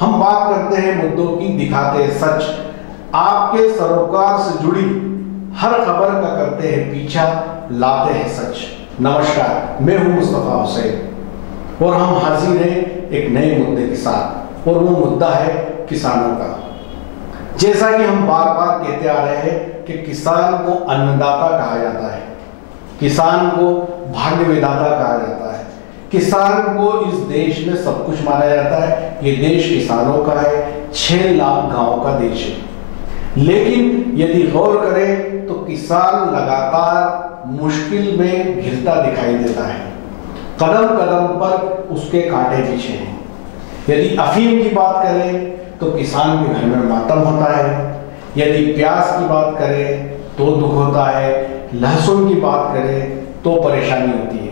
हम बात करते हैं मुद्दों की, दिखाते हैं सच, आपके सरोकार से जुड़ी हर खबर का करते हैं पीछा, लाते हैं सच। नमस्कार, मैं हूं मुस्तफा हुसैन और हम हाजिर हैं एक नए मुद्दे के साथ, और वो मुद्दा है किसानों का। जैसा कि हम बार बार कहते आ रहे हैं कि किसान को अन्नदाता कहा जाता है, किसान को भाग्य विधाता कहा जाता है, किसान को इस देश में सब कुछ माना जाता है। ये देश किसानों का है, 6 लाख गांव का देश है। लेकिन यदि गौर करें तो किसान लगातार मुश्किल में घिरता दिखाई देता है, कदम कदम पर उसके कांटे पीछे हैं। यदि अफीम की बात करें तो किसान के घर में मातम होता है, यदि प्याज की बात करें तो दुख होता है, लहसुन की बात करें तो परेशानी होती है।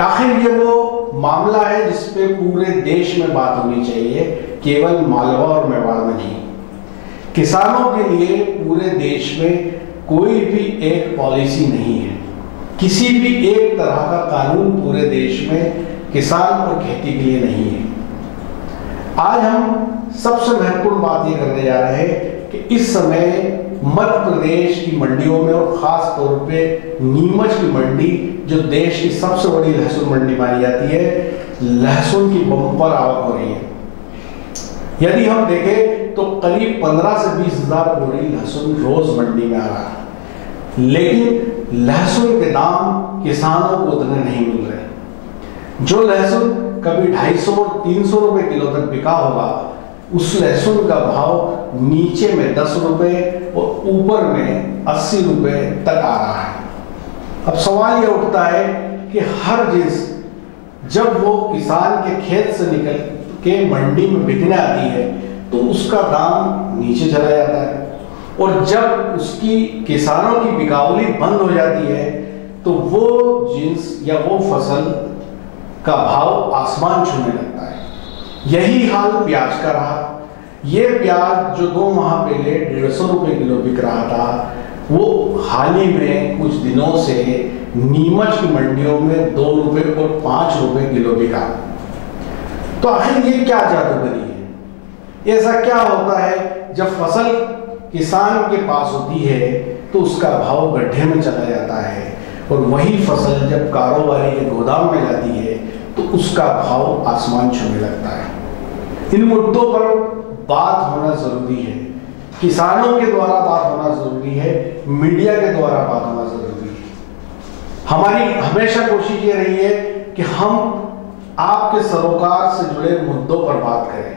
आखिर ये वो मामला है जिस पे पूरे देश में बात होनी चाहिए, केवल मालवा और मेवाड़ में नहीं। किसानों के लिए पूरे देश में कोई भी एक पॉलिसी नहीं है, किसी भी एक तरह का कानून पूरे देश में किसान और खेती के लिए नहीं है। आज हम सबसे महत्वपूर्ण बात ये करने जा रहे हैं कि इस समय मध्य प्रदेश की मंडियों में, और खास तौर पे नीमच की मंडी जो देश की सबसे बड़ी लहसुन मंडी मानी जाती है, लहसुन की बम्पर आवक हो रही है। यदि हम देखें तो करीब 15 से 20 हजार बोरी लहसुन रोज मंडी में आ रहा है, लेकिन लहसुन के दाम किसानों को उतने नहीं मिल रहे। जो लहसुन कभी 250 और 300 रुपए किलो तक बिका होगा, उस लहसुन का भाव नीचे में 10 रुपए और ऊपर में 80 रुपए तक आ रहा है। अब सवाल यह उठता है कि हर जिन्स जब वो किसान के खेत से निकल के मंडी में बिकने आती है तो उसका दाम नीचे चला जाता है, और जब उसकी किसानों की बिकावली बंद हो जाती है तो वो जिन्स या वो फसल का भाव आसमान छूने लगता है। यही हाल प्याज का रहा। ये प्याज जो 2 माह पहले 150 रुपए किलो बिक रहा था, वो हाल ही में कुछ दिनों से नीमच की मंडियों में 2 रुपए और 5 रुपए किलो बिका। तो आखिर ये क्या जादूगरी है? ऐसा क्या होता है जब फसल किसान के पास होती है तो उसका भाव गड्ढे में चला जाता है, और वही फसल जब कारोबारी के गोदाम में जाती है तो उसका भाव आसमान छूने लगता है। इन मुद्दों पर बात होना जरूरी है, किसानों के द्वारा बात होना जरूरी है, मीडिया के द्वारा बात होना जरूरी है। हमारी हमेशा कोशिश ये रही है कि हम आपके सरोकार से जुड़े मुद्दों पर बात करें,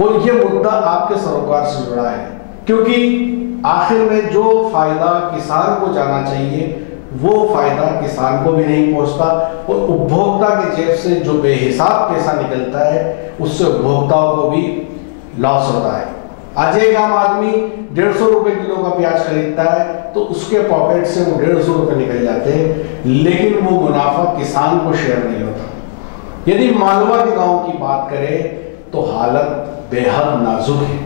और ये मुद्दा आपके सरोकार से जुड़ा है, क्योंकि आखिर में जो फायदा किसान को जाना चाहिए वो फायदा किसान को भी नहीं पहुंचता, और उपभोक्ता के जेब से जो बेहिसाब पैसा निकलता है उससे उपभोक्ताओं को भी लॉस होता है। आज एक आम आदमी 150 रुपए किलो का प्याज खरीदता है तो उसके पॉकेट से वो 150 रुपए निकल जाते हैं, लेकिन वो मुनाफा किसान को शेयर नहीं होता। यदि मालवा के गांव की बात करें तो हालत बेहद नाजुक है,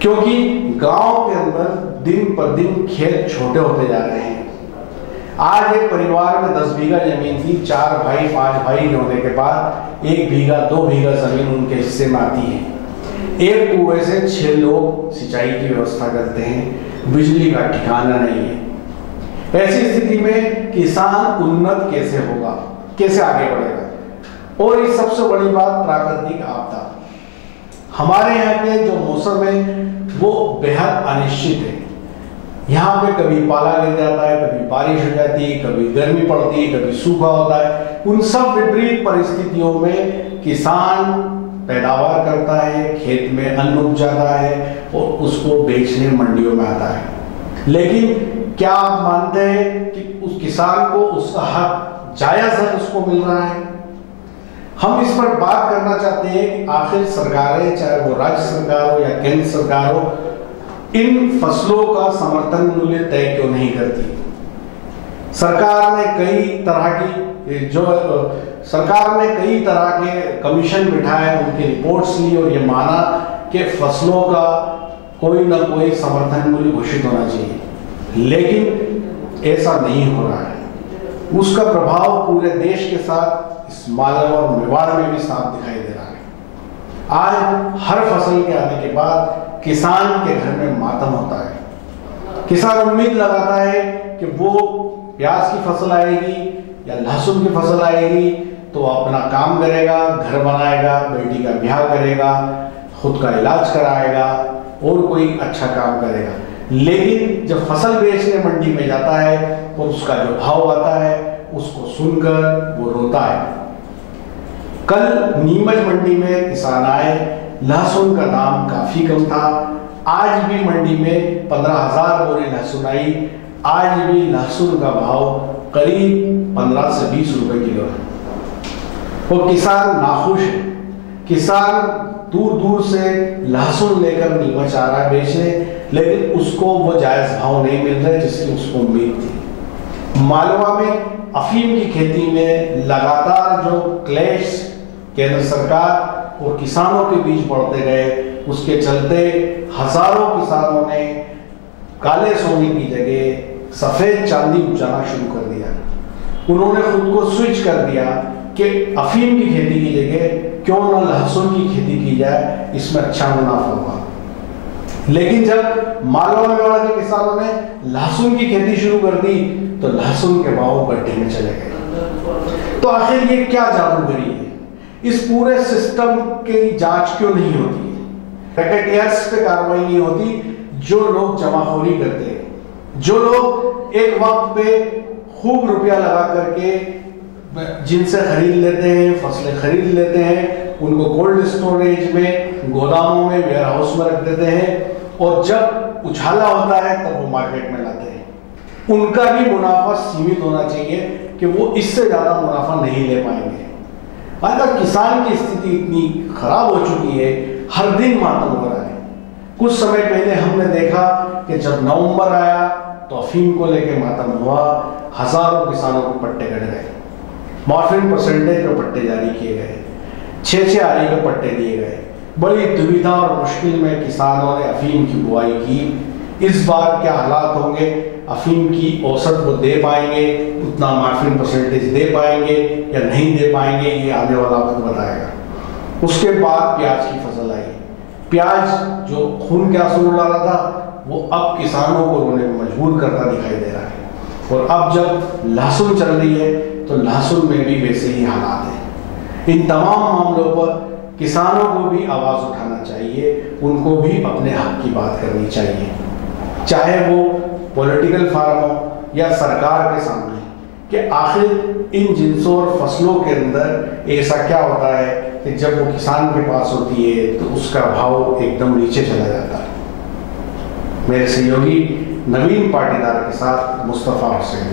क्योंकि गांव के अंदर दिन पर दिन खेत छोटे होते जा रहे हैं। आज एक परिवार में 10 बीघा जमीन थी, 4 भाई 5 भाई होने के बाद 1 बीघा 2 बीघा जमीन उनके हिस्से में आती है। एक कुएं से 6 लोग सिंचाई की व्यवस्था करते हैं, बिजली का ठिकाना नहीं है। ऐसी स्थिति में किसान उन्नत कैसे होगा, कैसे आगे बढ़ेगा? और इस सबसे बड़ी बात प्राकृतिक आपदा। हमारे यहाँ के जो मौसम है वो बेहद अनिश्चित है। यहाँ पे कभी पाला गिर जाता है, कभी बारिश हो जाती है, कभी गर्मी पड़ती है, कभी सूखा होता है। उन सब विपरीत परिस्थितियों में किसान पैदावार करता है, खेत में अन्न उपजाता है और उसको बेचने मंडियों में आता है। लेकिन क्या आप मानते हैं कि उस किसान को उसका हक जायज हक उसको मिल रहा है? हम इस पर बात करना चाहते हैं कि आखिर सरकारें, चाहे वो राज्य सरकार हो या केंद्र सरकार हो, इन फसलों का समर्थन मूल्य तय क्यों नहीं करती? सरकार ने कई तरह के कमीशन बिठाए, उनकी रिपोर्ट्स ली और ये माना कि फसलों का कोई ना कोई समर्थन मूल्य घोषित होना चाहिए, लेकिन ऐसा नहीं हो रहा है। उसका प्रभाव पूरे देश के साथ इस मालवा और मेवाड़ में भी साफ दिखाई दे रहा है। आज हर फसल के आने के बाद किसान के घर में मातम होता है। किसान उम्मीद लगाता है कि वो प्याज की फसल आएगी या लहसुन की फसल आएगी तो अपना काम करेगा, घर बनाएगा, बेटी का ब्याह करेगा, खुद का इलाज कराएगा और कोई अच्छा काम करेगा। लेकिन जब फसल बेचने मंडी में जाता है तो उसका जो भाव आता है उसको सुनकर वो रोता है। कल नीमच मंडी में किसान आए, लहसुन का दाम काफी कम था। आज भी मंडी में 15,000 बोरी लहसुन आई। आज भी लहसुन का भाव करीब 15 से 20 रुपए किलो है। और किसान नाखुश है। किसान दूर दूर से लहसुन लेकर नीमच आ रहा है बेचने, लेकिन उसको वो जायज भाव नहीं मिल रहे जिसकी उसको उम्मीद थी। मालवा में अफीम की खेती में लगातार जो क्लेश केंद्र सरकार और किसानों के बीच बढ़ते गए, उसके चलते हजारों किसानों ने काले सोने की जगह सफेद चांदी उपजाना शुरू कर दिया। उन्होंने खुद को स्विच कर दिया कि अफीम की खेती की जगह क्यों ना लहसुन की खेती की जाए, इसमें अच्छा मुनाफा होगा। लेकिन जब मालवा मेवाड़ के किसानों ने लहसुन की खेती शुरू कर दी तो लहसुन के भाव गड्ढे में चले गए। तो आखिर ये क्या जादूगरी है? इस पूरे सिस्टम की जांच क्यों नहीं होती है? पैकेटियर्स पे कार्रवाई नहीं होती। जो लोग जमाखोरी करते हैं, जो लोग एक वक्त पे खूब रुपया लगा करके जिनसे खरीद लेते हैं, फसलें खरीद लेते हैं, उनको कोल्ड स्टोरेज में, गोदामों में, वेयर हाउस में रख देते हैं और जब उछाला होता है तब वो मार्केट में लाते हैं। उनका भी मुनाफा सीमित होना चाहिए कि वो इससे ज्यादा मुनाफा नहीं ले पाएंगे। अगर किसान की स्थिति इतनी खराब हो चुकी है, हर दिन मातम हो रहा है। कुछ समय पहले हमने देखा कि जब नवंबर आया तो अफीम को लेकर मातम हुआ, हजारों किसानों को पट्टे कट गए, मॉर्फिन परसेंटेज पे पट्टे जारी किए गए, 6 आरी के पट्टे दिए गए। बड़ी दुविधा और मुश्किल में किसानों ने अफीम की बुआई की। इस बार क्या हालात होंगे? अफीम की औसत वो दे पाएंगे, उतना मॉर्फिन परसेंटेज दे पाएंगे या नहीं दे पाएंगे, ये आने वाला वक्त बताएगा। उसके बाद प्याज की फसल आई। प्याज जो खून के आंसू रुला रहा था वो अब किसानों को रोने में मजबूर करता दिखाई दे रहा है। और अब जब लहसुन चल रही है तो लहसुन में भी वैसे ही हालात हैं। इन तमाम मामलों पर किसानों को भी आवाज उठाना चाहिए, उनको भी अपने हक की बात करनी चाहिए, चाहे वो पॉलिटिकल फार्म हो या सरकार के सामने, कि आखिर इन जिन्सों और फसलों के अंदर ऐसा क्या होता है कि जब वो किसान के पास होती है तो उसका भाव एकदम नीचे चला जाता है। मेरे सहयोगी नवीन पाटीदार के साथ मुस्तफा हुसैन।